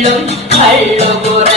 让快乐过。